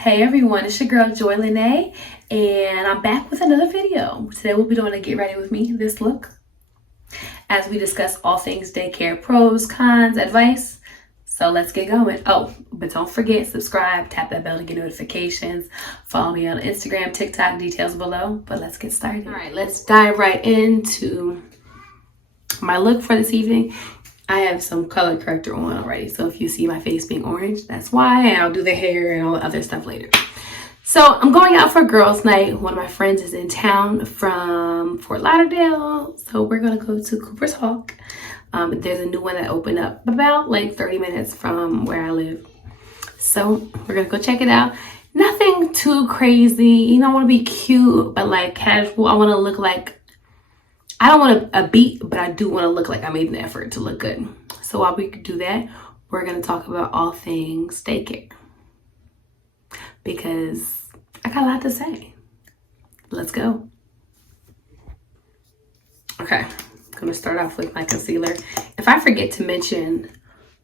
Hey everyone, it's your girl Joy Lene, and I'm back with another video. Today we'll be doing a get ready with me this look as we discuss all things daycare, pros, cons, advice. So let's get going. Oh, but don't forget, subscribe, tap that bell to get notifications, follow me on Instagram, TikTok, details below. But let's get started. All right, let's dive right into my look for this evening. I have some color corrector on already, so if you see my face being orange, that's why, and I'll do the hair and all the other stuff later. So I'm going out for girls' night. One of my friends is in town from Fort Lauderdale, so we're gonna go to Cooper's Hawk. There's a new one that opened up about like 30 minutes from where I live, so we're gonna go check it out. Nothing too crazy, you know, I want to be cute, but like casual. I want to look like, I don't want a beat, but I do want to look like I made an effort to look good. So while we do that, we're going to talk about all things daycare, because I got a lot to say. Let's go. Okay, I'm going to start off with my concealer. If I forget to mention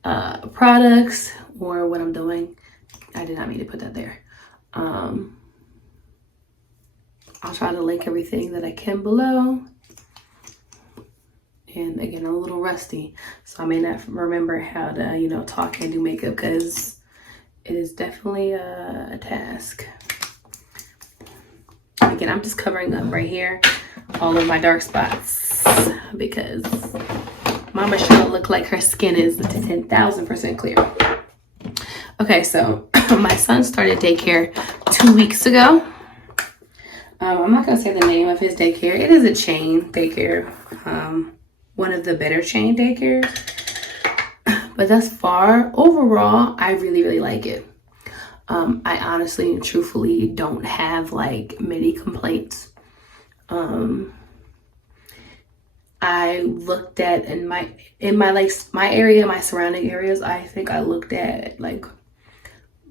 products or what I'm doing, I did not mean to put that there. I'll try to link everything that I can below. And again, I'm a little rusty, so I may not remember how to, you know, talk and do makeup, because it is definitely a task. Again, I'm just covering up right here all of my dark spots, because Mama sure look like her skin is 10,000% clear. Okay, so my son started daycare 2 weeks ago. I'm not gonna say the name of his daycare. It is a chain daycare. One of the better chain daycares, but thus far, overall, I really like it. I honestly and truthfully don't have like many complaints. I looked at in my area, my surrounding areas, I think I looked at like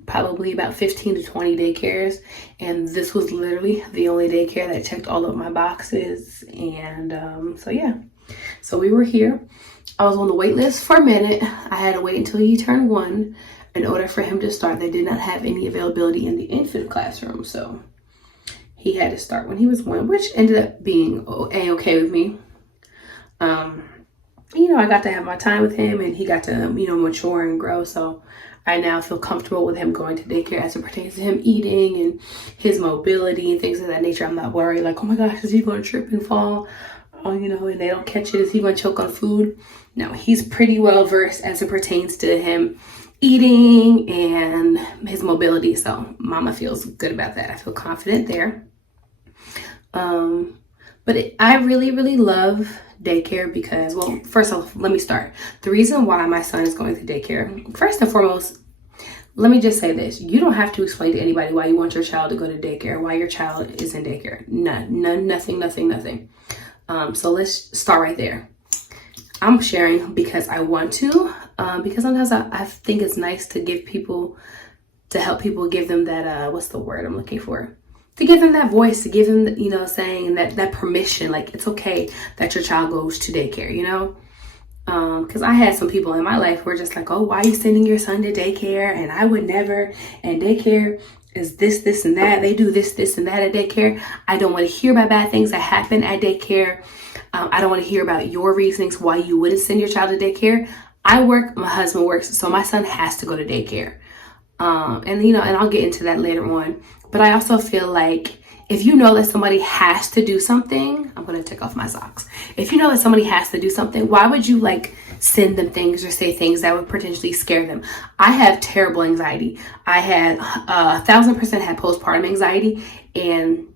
probably about 15 to 20 daycares, and this was literally the only daycare that checked all of my boxes. And so yeah. So we were here. I was on the wait list for a minute. I had to wait until he turned 1 in order for him to start. They did not have any availability in the infant classroom, so he had to start when he was 1, which ended up being a-okay with me. You know, I got to have my time with him, and he got to, you know, mature and grow. So I now feel comfortable with him going to daycare as it pertains to him eating and his mobility and things of that nature. I'm not worried like, oh my gosh, is he going to trip and fall? Oh, you know, and they don't catch it. Is he going to choke on food? No, he's pretty well versed as it pertains to him eating and his mobility. So Mama feels good about that. I feel confident there. But I really love daycare because, well, first off, let me start. The reason why my son is going to daycare, first and foremost, let me just say this. You don't have to explain to anybody why you want your child to go to daycare, why your child is in daycare. Nothing. So let's start right there. I'm sharing because I want to, because sometimes I think it's nice to give people, to help people, give them that, what's the word I'm looking for? To give them that voice, to give them, you know, saying that permission, like it's okay that your child goes to daycare, you know? Because I had some people in my life who were just like, oh, why are you sending your son to daycare? And I would never, and daycare is this, and that. They do this, and that at daycare. I don't want to hear about bad things that happen at daycare. I don't want to hear about your reasonings why you wouldn't send your child to daycare. I work, my husband works, so my son has to go to daycare. And you know, and I'll get into that later on. But I also feel like if you know that somebody has to do something, I'm going to take off my socks. If you know that somebody has to do something, why would you like send them things or say things that would potentially scare them? I have terrible anxiety. I had 1,000% had postpartum anxiety, and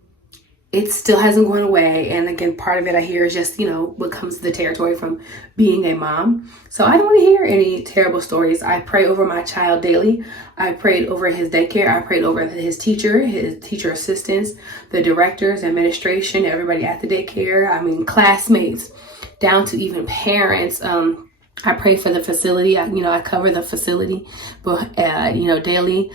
it still hasn't gone away. And again, part of it I hear is just, you know, what comes to the territory from being a mom. So I don't want to hear any terrible stories. I pray over my child daily. I prayed over his daycare. I prayed over his teacher assistants, the directors, administration, everybody at the daycare. I mean, classmates, down to even parents. I pray for the facility. I cover the facility, but you know, daily.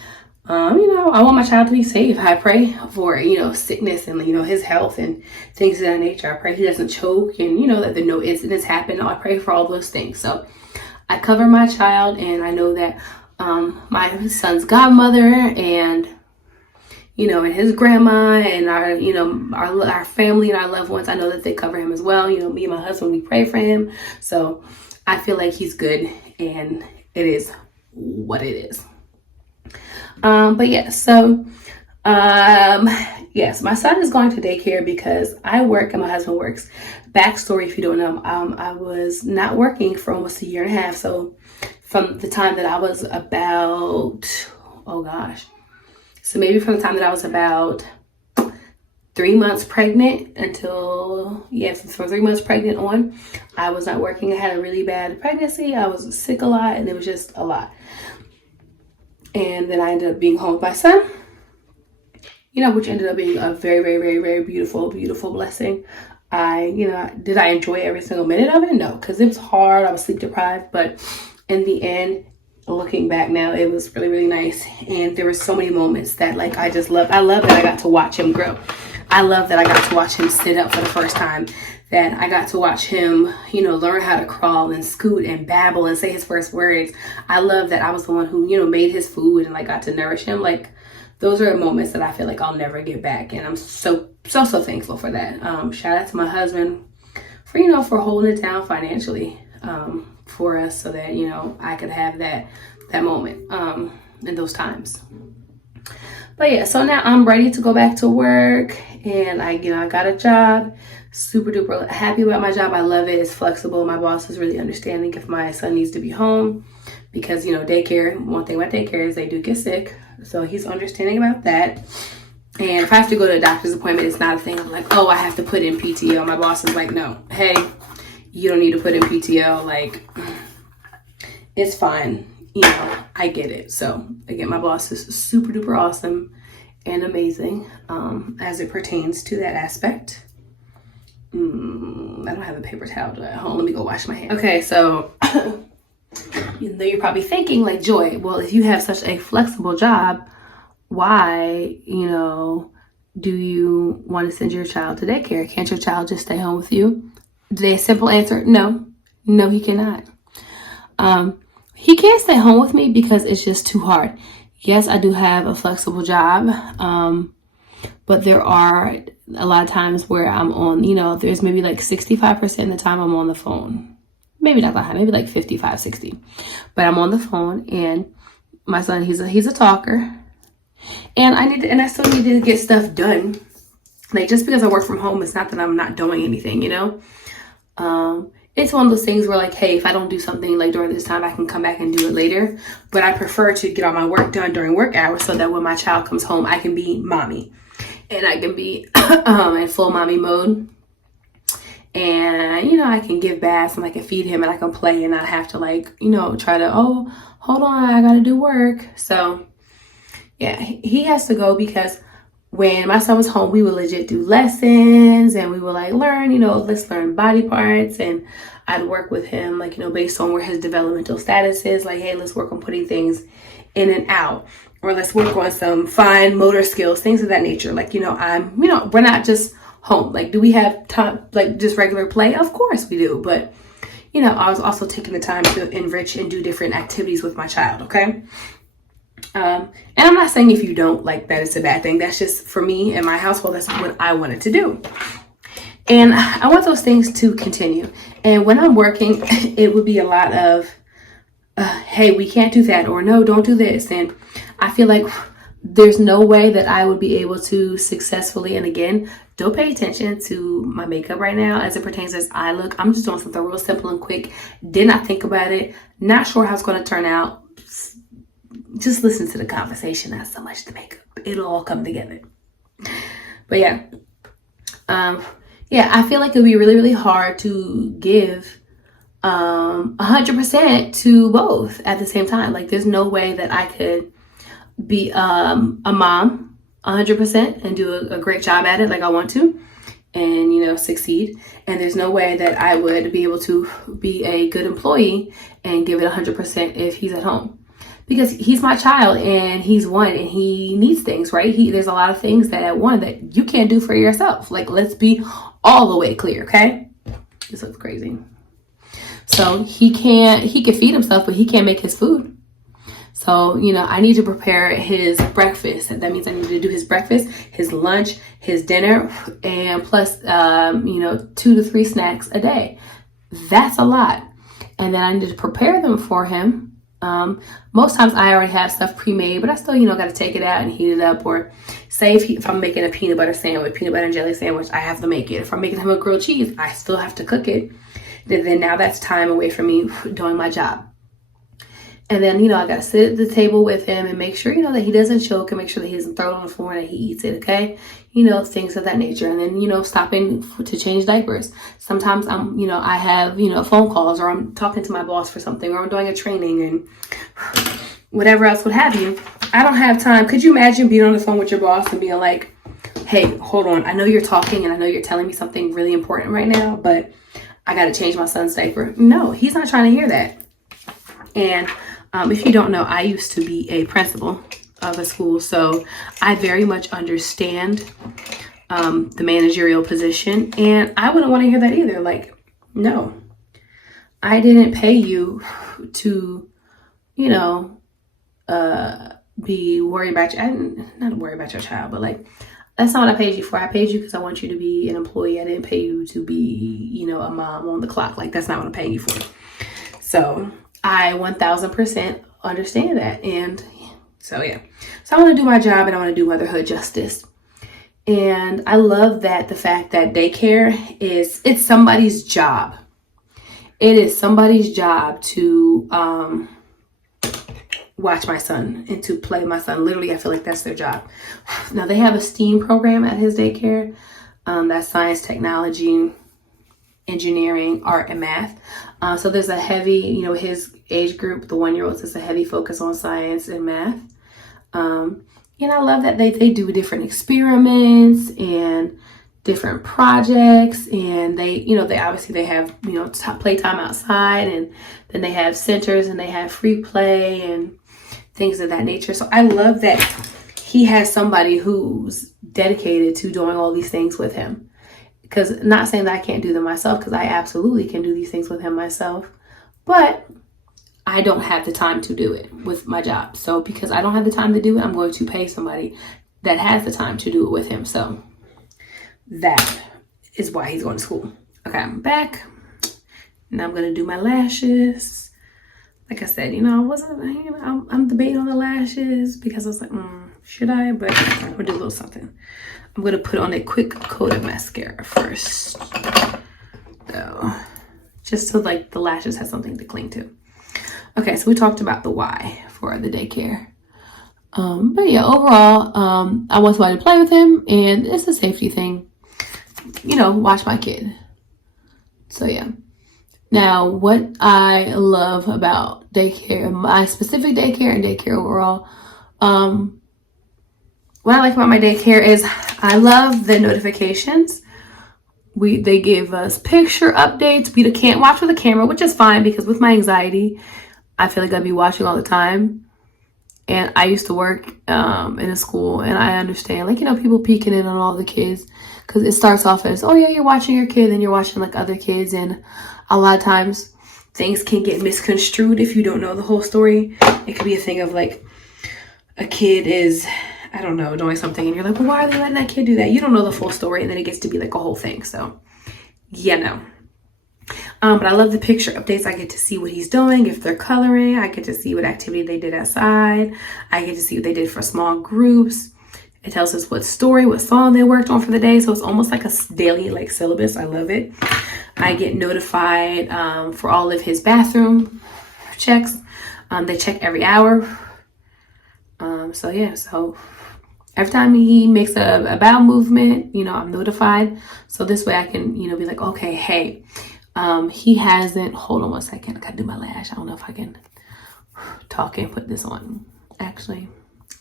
You know, I want my child to be safe. I pray for, you know, sickness and, you know, his health and things of that nature. I pray he doesn't choke, and, you know, that no incidents happen. I pray for all those things. So I cover my child, and I know that my son's godmother and you know, and his grandma and our, you know, our family and our loved ones, I know that they cover him as well. You know, me and my husband, we pray for him. So I feel like he's good, and it is what it is. But yeah, so yes, my son is going to daycare because I work and my husband works. Backstory, if you don't know, I was not working for almost a year and a half. So from the time that I was about, oh gosh, so maybe from the time that I was about 3 months pregnant until, from 3 months pregnant on, I was not working. I had a really bad pregnancy. I was sick a lot, and it was just a lot. And then I ended up being home with my son, you know, which ended up being a very, very, very, very beautiful, beautiful blessing. Did I enjoy every single minute of it? No, because it was hard. I was sleep deprived, but in the end, looking back now, it was really, really nice. And there were so many moments that, like, I just loved. I love that I got to watch him grow. I love that I got to watch him sit up for the first time, that I got to watch him, you know, learn how to crawl and scoot and babble and say his first words. I love that I was the one who, you know, made his food and, like, got to nourish him. Like, those are moments that I feel like I'll never get back. And I'm so thankful for that. Shout out to my husband for, you know, for holding it down financially for us so that, you know, I could have that moment in those times. But yeah, so now I'm ready to go back to work, and I got a job. Super duper happy about my job. I love it. It's flexible. My boss is really understanding if my son needs to be home, because, you know, daycare, one thing about daycare is they do get sick. So he's understanding about that. And if I have to go to a doctor's appointment, it's not a thing of like, oh, I have to put in PTO. My boss is like, no, hey, you don't need to put in PTO. Like, it's fine. You know, I get it. So again, my boss is super duper awesome and amazing as it pertains to that aspect. I don't have a paper towel. Hold on, let me go wash my hands. Okay, so you know, you're probably thinking like, Joy, well, if you have such a flexible job, why, you know, do you want to send your child to daycare? Can't your child just stay home with you? The simple answer, no, he cannot. He can't stay home with me because it's just too hard. Yes, I do have a flexible job, but there are a lot of times where I'm on, you know, there's maybe like 65% of the time I'm on the phone. Maybe not that high, maybe like 55, 60. But I'm on the phone, and my son, he's a talker. And I still need to get stuff done. Like, just because I work from home, it's not that I'm not doing anything, you know? It's one of those things where, like, hey, if I don't do something like during this time, I can come back and do it later. But I prefer to get all my work done during work hours so that when my child comes home, I can be mommy. And I can be in full mommy mode. And, you know, I can give baths and I can feed him and I can play and not have to, like, you know, try to, oh, hold on, I gotta do work. So, yeah, he has to go because when my son was home, we would legit do lessons and we would like learn, you know, let's learn body parts, and I'd work with him, like, you know, based on where his developmental status is, like, hey, let's work on putting things in and out, or let's work on some fine motor skills, things of that nature. Like, you know, we're not just home. Like, do we have time, like just regular play? Of course we do. But, you know, I was also taking the time to enrich and do different activities with my child. Okay. And I'm not saying if you don't, like, that it's a bad thing. That's just, for me and my household, that's what I wanted to do. And I want those things to continue. And when I'm working, it would be a lot of, hey, we can't do that, or no, don't do this. And I feel like there's no way that I would be able to successfully, and again, don't pay attention to my makeup right now as it pertains to this eye look. I'm just doing something real simple and quick. Did not think about it. Not sure how it's going to turn out. Just listen to the conversation, not so much the makeup. It'll all come together. But yeah. I feel like it'd be really, really hard to give 100% to both at the same time. Like, there's no way that I could be a mom 100% and do a great job at it like I want to, and, you know, succeed. And there's no way that I would be able to be a good employee and give it 100% if he's at home. Because he's my child and he's one and he needs things, right? There's a lot of things that at one that you can't do for yourself. Like, let's be all the way clear, okay? This looks crazy. So he can feed himself, but he can't make his food. So, you know, I need to prepare his breakfast. That means I need to do his breakfast, his lunch, his dinner, and plus, you know, 2 to 3 snacks a day. That's a lot. And then I need to prepare them for him. Most times I already have stuff pre-made, but I still, you know, got to take it out and heat it up. Or say if I'm making a peanut butter sandwich, peanut butter and jelly sandwich, I have to make it. If I'm making him a grilled cheese, I still have to cook it. Then now that's time away from me doing my job. And then, you know, I got to sit at the table with him and make sure, you know, that he doesn't choke, and make sure that he doesn't throw it on the floor and that he eats it, okay? You know, things of that nature. And then, you know, stopping to change diapers. Sometimes I'm, you know, I have, you know, phone calls, or I'm talking to my boss for something, or I'm doing a training and whatever else would have you. I don't have time. Could you imagine being on the phone with your boss and being like, hey, hold on. I know you're talking and I know you're telling me something really important right now, but I got to change my son's diaper. No, he's not trying to hear that. And if you don't know, I used to be a principal of a school, so I very much understand the managerial position, and I wouldn't want to hear that either. Like, no, I didn't pay you to, you know, be worried about not worried about your child, but like, that's not what I paid you for. I paid you because I want you to be an employee. I didn't pay you to be, you know, a mom on the clock. Like, that's not what I'm paying you for. So I 1000% understand that. And so, yeah. So I want to do my job, and I want to do motherhood justice. And I love that the fact that daycare it's somebody's job. It is somebody's job to watch my son and to play my son. Literally, I feel like that's their job. Now, they have a STEAM program at his daycare. That's science, technology, engineering, art, and math. So there's a heavy, you know, his age group, the 1-year-olds, is a heavy focus on science and math. And I love that they do different experiments and different projects, and they, you know, they obviously have, you know, playtime outside, and then they have centers, and they have free play and things of that nature. So I love that he has somebody who's dedicated to doing all these things with him. Because not saying that I can't do them myself, because I absolutely can do these things with him myself, but I don't have the time to do it with my job. So because I don't have the time to do it, I'm going to pay somebody that has the time to do it with him. So that is why he's going to school. Okay, I'm back. Now I'm going to do my lashes. Like I said, you know, I'm debating on the lashes because I was like, should I? But I'm going to do a little something. I'm going to put on a quick coat of mascara first. So, just so like the lashes have something to cling to. Okay, so we talked about the why for the daycare. But yeah, overall, I want somebody to play with him, and it's a safety thing. You know, watch my kid. So yeah. Now, what I love about daycare, my specific daycare and daycare overall, what I like about my daycare is I love the notifications. They give us picture updates. We can't watch with a camera, which is fine because with my anxiety, I feel like I'd be watching all the time. And I used to work in a school, and I understand, like, you know, people peeking in on all the kids, because it starts off as, oh yeah, you're watching your kid, then you're watching like other kids, and a lot of times things can get misconstrued if you don't know the whole story. It could be a thing of like a kid is, I don't know, doing something, and you're like, well, why are they letting that kid do that? You don't know the full story, and then it gets to be like a whole thing. So yeah, no. But I love the picture updates. I get to see what he's doing. If they're coloring, I get to see what activity they did outside. I get to see what they did for small groups. It tells us what story, what song they worked on for the day. So it's almost like a daily like syllabus. I love it. I get notified for all of his bathroom checks. They check every hour. So yeah, so every time he makes a bowel movement, you know, I'm notified. So this way I can, you know, be like, okay, hey, he hasn't, hold on one second. I gotta do my lash. I don't know if I can talk and put this on. Actually,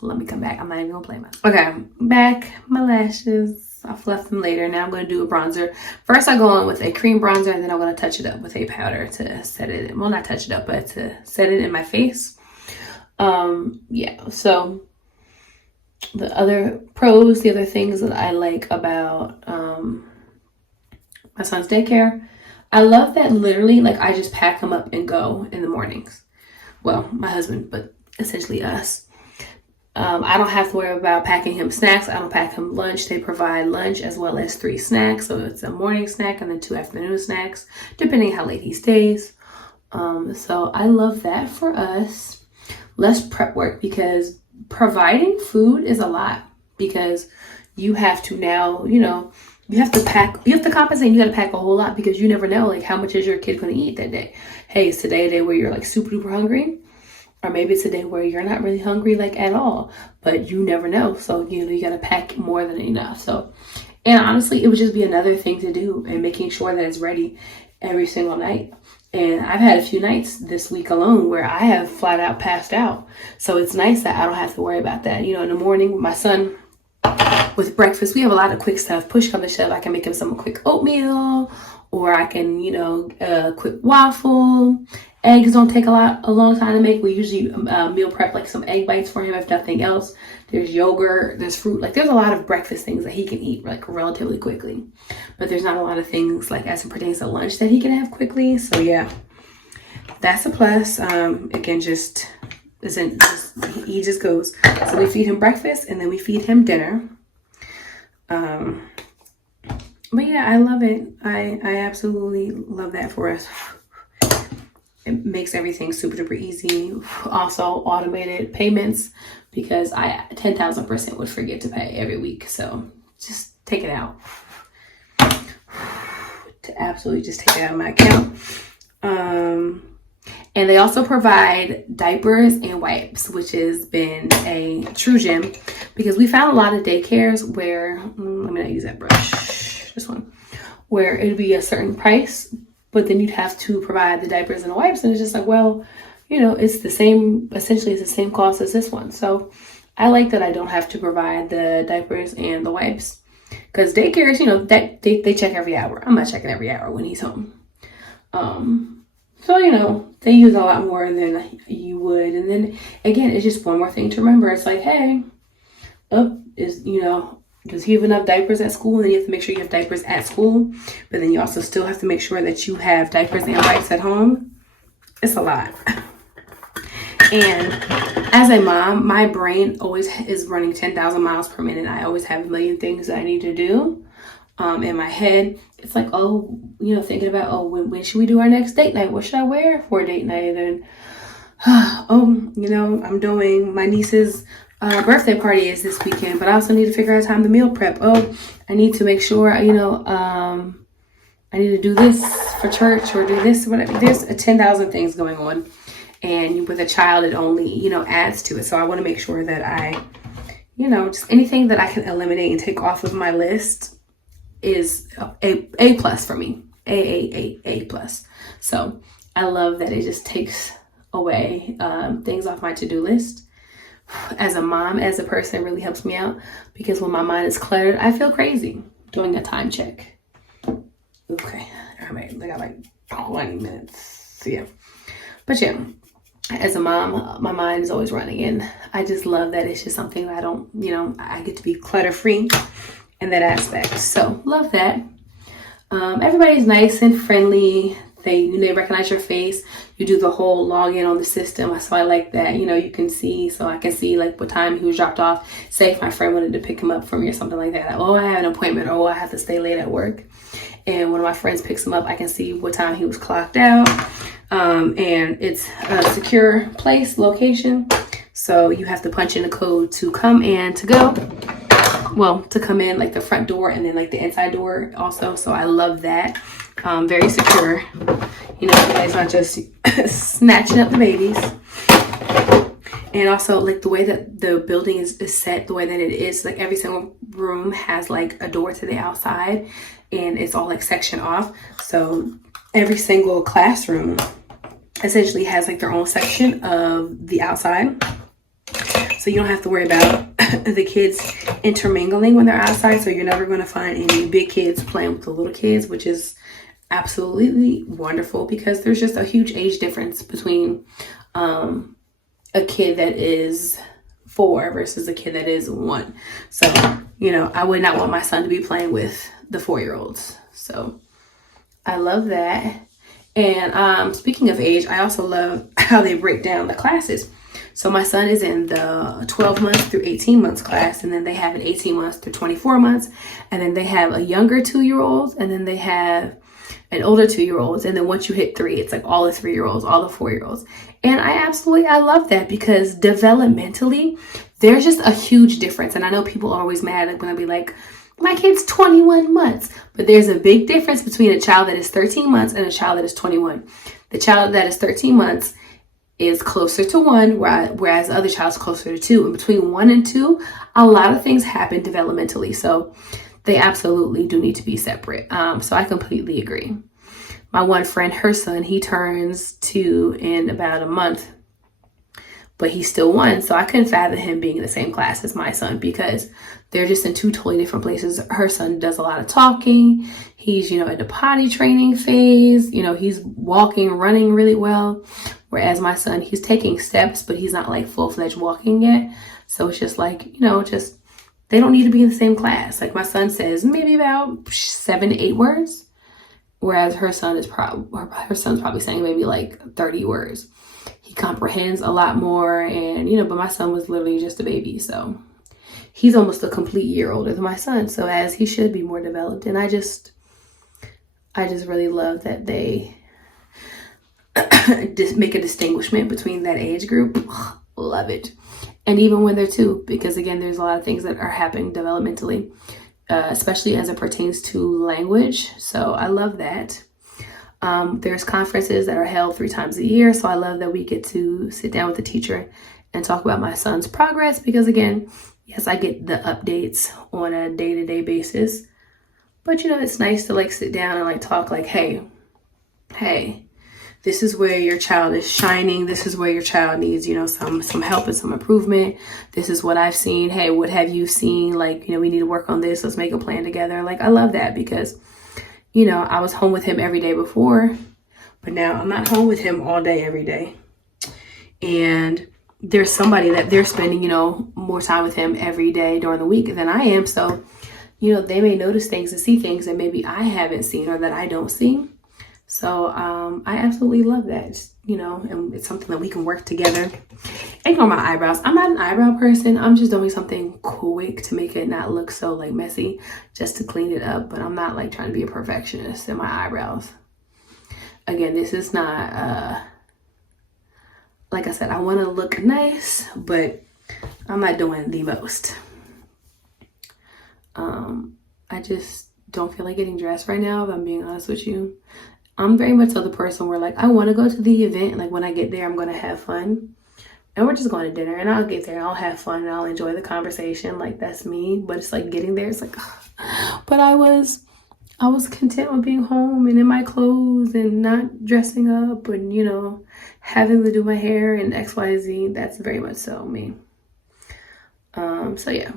let me come back. I'm not even gonna play my, okay, I'm back. My lashes, I'll fluff them later. Now I'm gonna do a bronzer. First I go on with a cream bronzer, and then I'm gonna touch it up with a powder to set it, well, not touch it up, but to set it in my face. Yeah, so the other pros, the other things that I like about my son's daycare, I love that literally, like, I just pack him up and go in the mornings. Well, my husband, but essentially us. I don't have to worry about packing him snacks. I don't pack him lunch. They provide lunch as well as 3 snacks. So it's a morning snack and then 2 afternoon snacks, depending how late he stays. So I love that for us. Less prep work, because providing food is a lot, because you have to now, you have to compensate. You got to pack a whole lot, because you never know, like, how much is your kid going to eat that day? Hey, is today a day where you're like super duper hungry? Or maybe it's a day where you're not really hungry, like, at all, but you never know. So, you got to pack more than enough. So, and honestly, it would just be another thing to do, and making sure that it's ready every single night. And I've had a few nights this week alone where I have flat out passed out. So it's nice that I don't have to worry about that. In the morning with my son, with breakfast, we have a lot of quick stuff. Push come to shove, I can make him some quick oatmeal, or I can, quick waffle. Eggs don't take a long time to make. We usually meal prep like some egg bites for him, if nothing else. There's yogurt, there's fruit. Like, there's a lot of breakfast things that he can eat like relatively quickly. But there's not a lot of things like as it pertains to lunch that he can have quickly. So yeah, that's a plus. Again, he just goes. So we feed him breakfast and then we feed him dinner. But yeah, I love it. I absolutely love that for us. It makes everything super duper easy. Also, automated payments, because I 10,000% would forget to pay every week. So just take it out. To absolutely just take it out of my account. And they also provide diapers and wipes, which has been a true gem, because we found a lot of daycares where, let me not use that brush, this one, where it'd be a certain price, but then you'd have to provide the diapers and the wipes. And it's just like, well, it's the same, essentially it's the same cost as this one. So I like that I don't have to provide the diapers and the wipes, because daycares, that they check every hour. I'm not checking every hour when he's home. So, they use a lot more than you would. And then again, it's just one more thing to remember. It's like, hey, does he have enough diapers at school? And then you have to make sure you have diapers at school. But then you also still have to make sure that you have diapers and wipes at home. It's a lot. And as a mom, my brain always is running 10,000 miles per minute. I always have a million things that I need to do in my head. It's like, thinking about, when should we do our next date night? What should I wear for a date night? And, I'm doing my niece's birthday party is this weekend, but I also need to figure out time to meal prep. I need to make sure, I need to do this for church or do this or whatever. There's 10,000 things going on. And with a child, it only, adds to it. So I want to make sure that I, just anything that I can eliminate and take off of my list is a plus for me. A plus. So I love that it just takes away things off my to-do list. As a mom, as a person, it really helps me out, because when my mind is cluttered, I feel crazy. Doing a time check. Okay. I got like 20 minutes. So yeah. But yeah, as a mom, my mind is always running, and I just love that it's just something that I don't, I get to be clutter free in that aspect. So love that. Everybody's nice and friendly. They recognize your face. You do the whole login on the system. So I like that. You can see, so I can see like what time he was dropped off. Say if my friend wanted to pick him up for me or something like that. Oh, I have an appointment, or I have to stay late at work. And when my friends picks him up, I can see what time he was clocked out. And it's a secure location. So you have to punch in the code to come and to go. Well, to come in, like the front door, and then like the inside door also. So I love that. Very secure. You guys not just snatching up the babies. And also like the way that the building is set, the way that it is, like every single room has like a door to the outside, and it's all like sectioned off. So every single classroom essentially has like their own section of the outside. So you don't have to worry about the kids intermingling when they're outside. So you're never going to find any big kids playing with the little kids, which is absolutely wonderful, because there's just a huge age difference between a kid that is 4 versus a kid that is 1. So, I would not want my son to be playing with the 4-year-olds. So I love that. And speaking of age, I also love how they break down the classes. So my son is in the 12 months through 18 months class, and then they have an 18 months through 24 months, and then they have a younger 2-year-olds, and then they have an older 2-year-olds, and then once you hit 3, it's like all the 3-year-olds, all the 4-year-olds. And I love that, because developmentally there's just a huge difference. And I know people are always mad when I be like, my kid's 21 months, but there's a big difference between a child that is 13 months and a child that is 21. The child that is 13 months is closer to 1, whereas the other child's closer to 2. And between 1 and 2, a lot of things happen developmentally. So they absolutely do need to be separate. So I completely agree. My one friend, her son, he turns 2 in about a month, but he's still 1. So I couldn't fathom him being in the same class as my son, because they're just in 2 totally different places. Her son does a lot of talking. He's, at the potty training phase. He's walking, running really well. Whereas my son, he's taking steps, but he's not like full-fledged walking yet. So it's just like, they don't need to be in the same class. Like my son says maybe about 7 to 8 words. Whereas her son's probably saying maybe like 30 words. He comprehends a lot more, and but my son was literally just a baby, so he's almost a complete year older than my son, so as he should be more developed. And I just really love that they just make a distinguishment between that age group. Love it. And even when they're 2, because again, there's a lot of things that are happening developmentally, especially as it pertains to language. So I love that. There's conferences that are held 3 times a year. So I love that we get to sit down with the teacher and talk about my son's progress, because again, yes, I get the updates on a day-to-day basis, but it's nice to like sit down and like talk like, hey, this is where your child is shining. This is where your child needs, some help and some improvement. This is what I've seen. Hey, what have you seen? Like, we need to work on this. Let's make a plan together. Like, I love that, because, I was home with him every day before, but now I'm not home with him all day, every day. And there's somebody that they're spending, more time with him every day during the week than I am. So, they may notice things and see things that maybe I haven't seen or that I don't see. So I absolutely love that, and it's something that we can work together. Ignore my eyebrows. I'm not an eyebrow person. I'm just doing something quick to make it not look so like messy, just to clean it up. But I'm not like trying to be a perfectionist in my eyebrows. Again, this is not, like I said, I want to look nice, but I'm not doing the most. I just don't feel like getting dressed right now, if I'm being honest with you. I'm very much so the person where like I want to go to the event, like when I get there I'm going to have fun, and we're just going to dinner, and I'll get there and I'll have fun and I'll enjoy the conversation. Like, that's me. But it's like getting there, it's like but I was content with being home and in my clothes and not dressing up and having to do my hair and XYZ. That's very much so me. So yeah,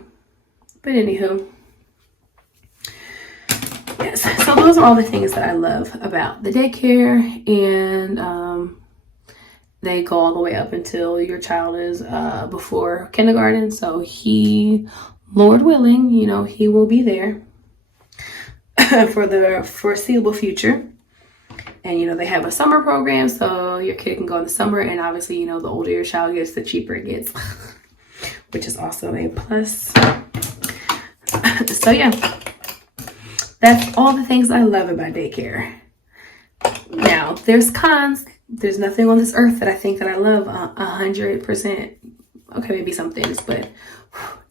but anywho, yes, so those are all the things that I love about the daycare, and they go all the way up until your child is before kindergarten. So he, Lord willing, he will be there for the foreseeable future. And they have a summer program, so your kid can go in the summer, and obviously the older your child gets, the cheaper it gets, which is also a plus. So yeah, that's all the things I love about daycare. Now, there's cons. There's nothing on this earth that I think that I love 100%. Okay, maybe some things, but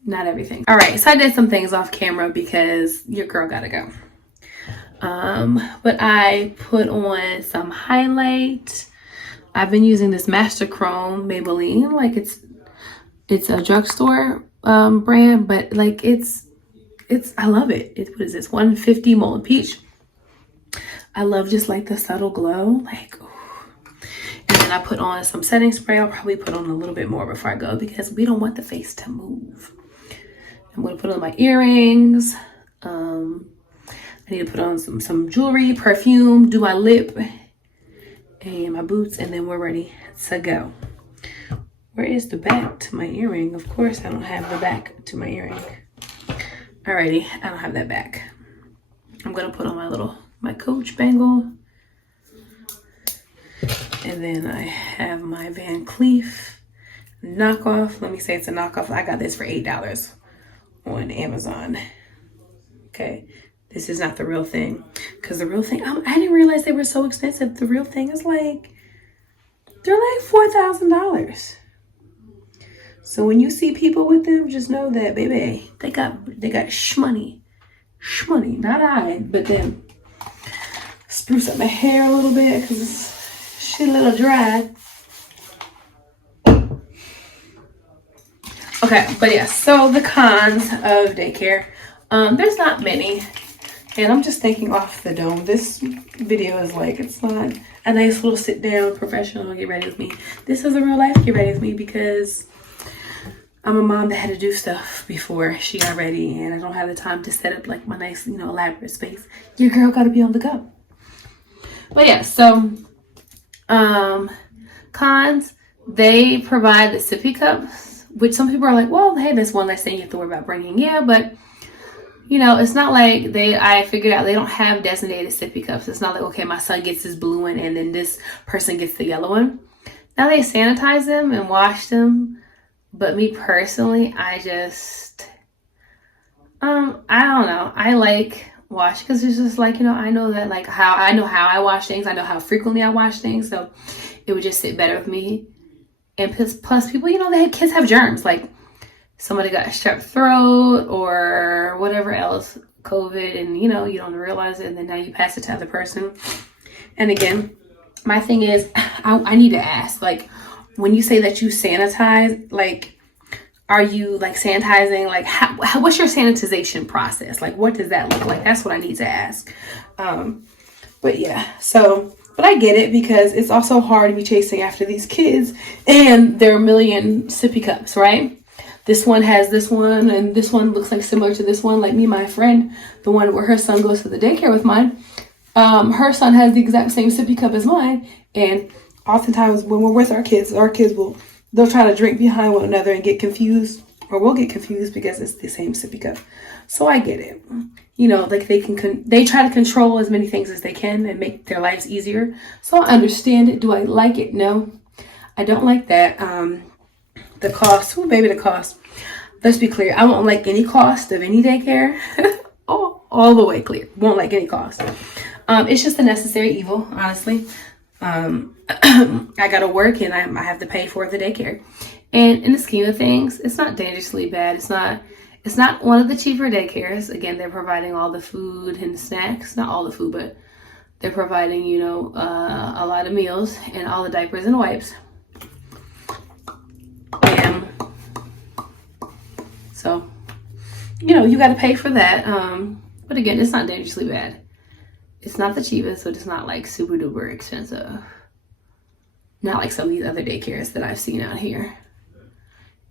not everything. All right, so I did some things off camera because your girl gotta go. But I put on some highlight. I've been using this Master Chrome Maybelline. Like, it's a drugstore brand, but like I love it. What is this? 150 Molten Peach. I love just like the subtle glow. Like, ooh. And then I put on some setting spray. I'll probably put on a little bit more before I go, because we don't want the face to move. I'm going to put on my earrings. I need to put on some jewelry, perfume, do my lip, and my boots, and then we're ready to go. Where is the back to my earring? Of course, I don't have the back to my earring. Alrighty, I don't have that back. I'm gonna put on my Coach bangle. And then I have my Van Cleef. knockoff. Let me say it's a knockoff. I got this for $8 on Amazon. Okay, this is not the real thing, because the real thing, I didn't realize they were so expensive. The real thing is like, they're like $4,000. So when you see people with them, just know that, baby, they got shmoney. Shmoney, not I, but them. Spruce up my hair a little bit because it's shit a little dry. Okay, but yeah, so the cons of daycare. There's not many. And I'm just thinking off the dome. This video is like, it's not a nice little sit down professional get ready with me. This is a real life get ready with me, because I'm a mom that had to do stuff before she got ready, and I don't have the time to set up like my nice, you know, elaborate space. Your girl gotta be on the go. But yeah, so cons, they provide the sippy cups, which some people are like, well, hey, that's one less thing you have to worry about bringing. Yeah, but you know, it's not like I figured out they don't have designated sippy cups. It's not like, okay, my son gets this blue one and then this person gets the yellow one. Now they sanitize them and wash them. But me personally, I just, I don't know. I like wash because it's just like, you know, I know that like I know how I wash things. I know how frequently I wash things. So it would just sit better with me. And plus people, you know, kids have germs. Like somebody got a strep throat or whatever else, COVID, and you know, you don't realize it. And then now you pass it to the other person. And again, my thing is, I need to ask, like, when you say that you sanitize, like, are you like sanitizing? Like, what's your sanitization process? Like, what does that look like? That's what I need to ask. But yeah, so, but I get it, because it's also hard to be chasing after these kids and there are a million sippy cups, right? This one has this one, and this one looks like similar to this one. Like me, my friend, the one where her son goes to the daycare with mine, her son has the exact same sippy cup as mine, and oftentimes when we're with our kids they'll try to drink behind one another and get confused, or we'll get confused because it's the same sippy cup. So I get it. You know, like they try to control as many things as they can and make their lives easier. So I understand it. Do I like it? No, I don't like that. The cost, oh baby, the cost. Let's be clear. I won't like any cost of any daycare. all the way clear. Won't like any cost. It's just a necessary evil, honestly. I gotta work and I have to pay for the daycare. And in the scheme of things, it's not dangerously bad. It's not one of the cheaper daycares. Again, they're providing all the food and snacks. Not all the food, but they're providing, you know, a lot of meals and all the diapers and wipes. And so, you know, you got to pay for that. But again, it's not dangerously bad. It's not the cheapest, so it's not like super duper expensive. Not like some of these other daycares that I've seen out here.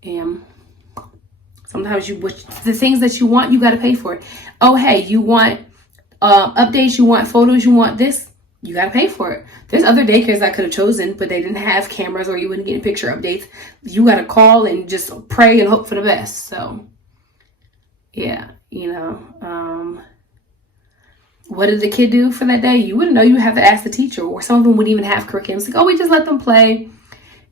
And sometimes the things that you want, you got to pay for it. Oh, hey, you want updates, you want photos, you want this, you got to pay for it. There's other daycares I could have chosen, but they didn't have cameras or you wouldn't get picture updates. You got to call and just pray and hope for the best. So, yeah, you know, what did the kid do for that day? You wouldn't know. You would have to ask the teacher, or some of them wouldn't even have curriculums. Like, oh, we just let them play.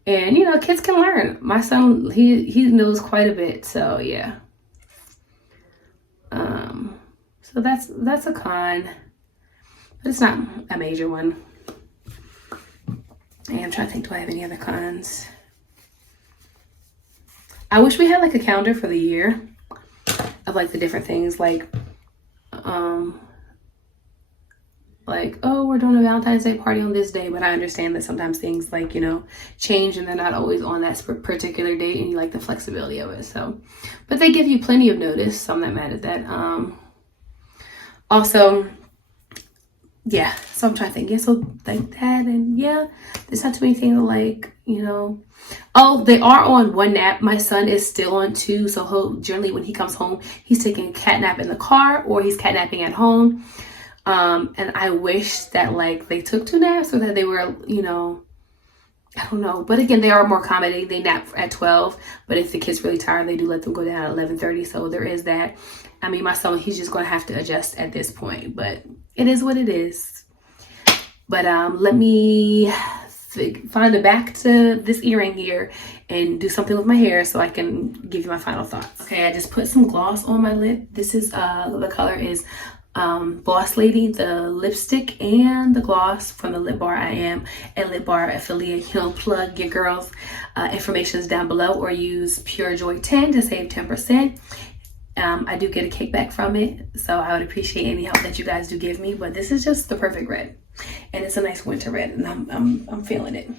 And, you know, kids can learn. My son, he knows quite a bit. So, yeah. So that's a con. But it's not a major one. And I'm trying to think, do I have any other cons? I wish we had like a calendar for the year of like the different things, like oh, we're doing a Valentine's Day party on this day, but I understand that sometimes things like, you know, change and they're not always on that particular date, and you like the flexibility of it. So, but they give you plenty of notice, so I'm not mad at that. Also, yeah, so I'm trying to think, yeah, so like that, and yeah, there's not too many things like, you know. Oh, they are on one nap. My son is still on 2, so he'll generally, when he comes home, he's taking a cat nap in the car or he's catnapping at home. And I wish that like they took 2 naps, or that they were, you know, I don't know. But again, they are more accommodating. They nap at 12, but if the kid's really tired, they do let them go down at 11:30. So there is that. I mean, my son, he's just going to have to adjust at this point, but it is what it is. But let me find the back to this earring here and do something with my hair so I can give you my final thoughts. Okay, I just put some gloss on my lip. This is the color is Boss Lady, the lipstick and the gloss from the Lip Bar. I am a Lip Bar affiliate. Plug your girls. Information is down below, or use Pure Joy 10 to save 10%. I do get a kickback from it, so I would appreciate any help that you guys do give me. But this is just the perfect red, and it's a nice winter red, and I'm feeling it.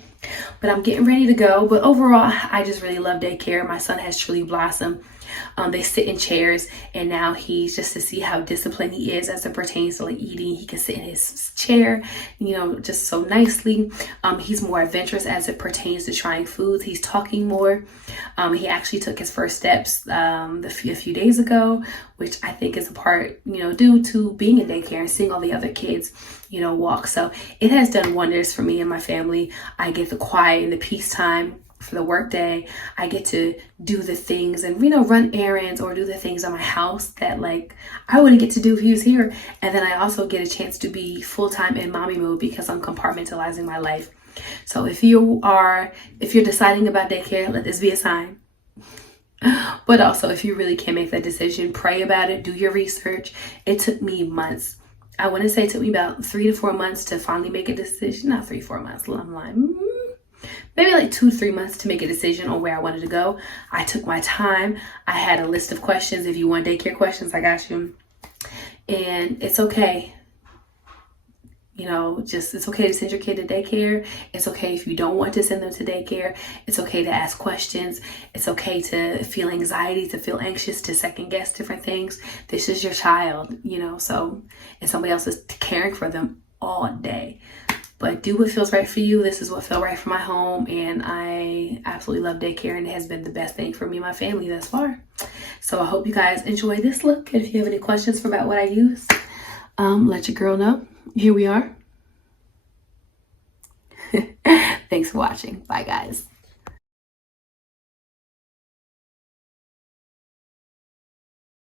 But I'm getting ready to go. But overall, I just really love Daycare. My son has truly blossomed. They sit in chairs, and now he's, just to see how disciplined he is as it pertains to like eating, he can sit in his chair, you know, just so nicely. He's more adventurous as it pertains to trying foods. He's talking more. He actually took his first steps a few days ago, which I think is a part, you know, due to being in daycare and seeing all the other kids, you know, walk. So it has done wonders for me and my family. I get the quiet and the peace time for the work day. I get to do the things and, you know, run errands or do the things on my house that like I wouldn't get to do if he was here. And then I also get a chance to be full-time in mommy mode because I'm compartmentalizing my life. So if you're deciding about daycare, let this be a sign. But also, if you really can't make that decision, pray about it, do your research. It took me months. I want to say it took me about 3 to 4 months to finally make a decision. Not 3 to 4 months. I'm like, maybe like 2 to 3 months to make a decision on where I wanted to go. I took my time. I had a list of questions. If you want daycare questions, I got you. And it's okay. You know, just it's okay to send your kid to daycare. It's okay if you don't want to send them to daycare. It's okay to ask questions. It's okay to feel anxiety, to feel anxious, to second guess different things. This is your child, you know, so, and somebody else is caring for them all day. But do what feels right for you. This is what felt right for my home, and I absolutely love daycare, and it has been the best thing for me and my family thus far. So I hope you guys enjoy this look. If you have any questions about what I use, let your girl know. Here we are. Thanks for watching. Bye, guys.